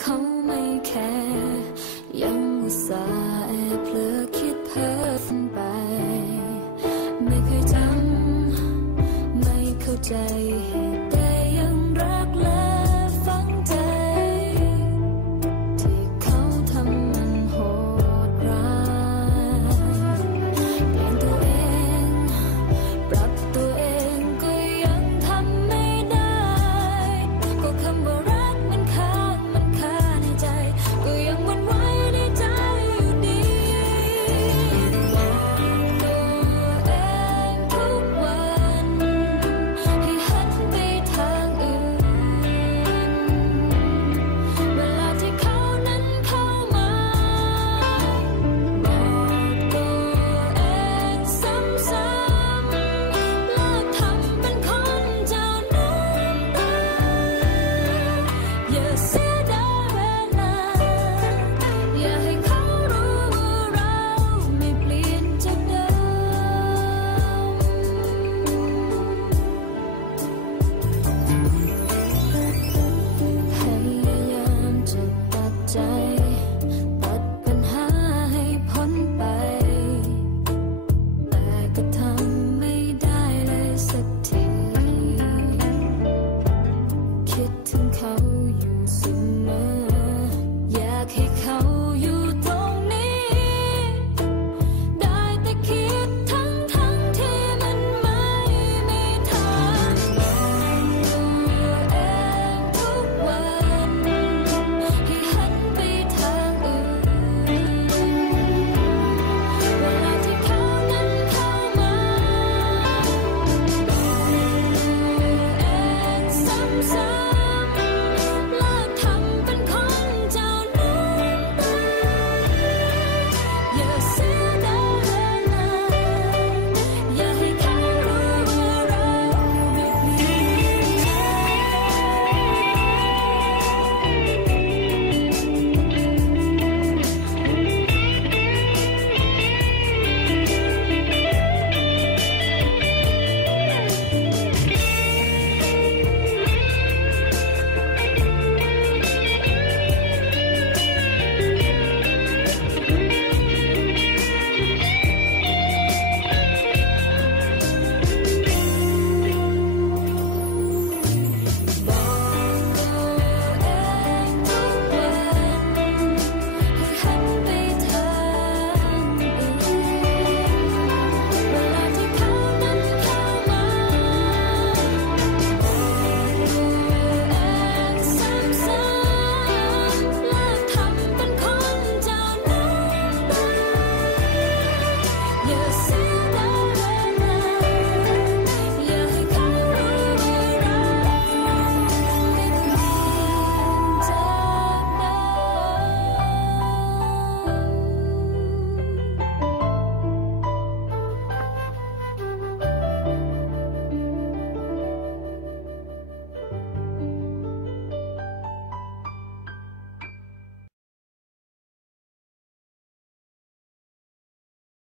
เขาไม่แคร์ยังอุตส่าห์แอบเผลอคิดเพ้อฝันไป ไม่เคยจำไม่เข้าใจ ใจตัดปัญหาให้พ้นไป แต่ก็ทำไม่ได้เลยสักที คิดถึงเขาอยู่เสมออยากให้เขา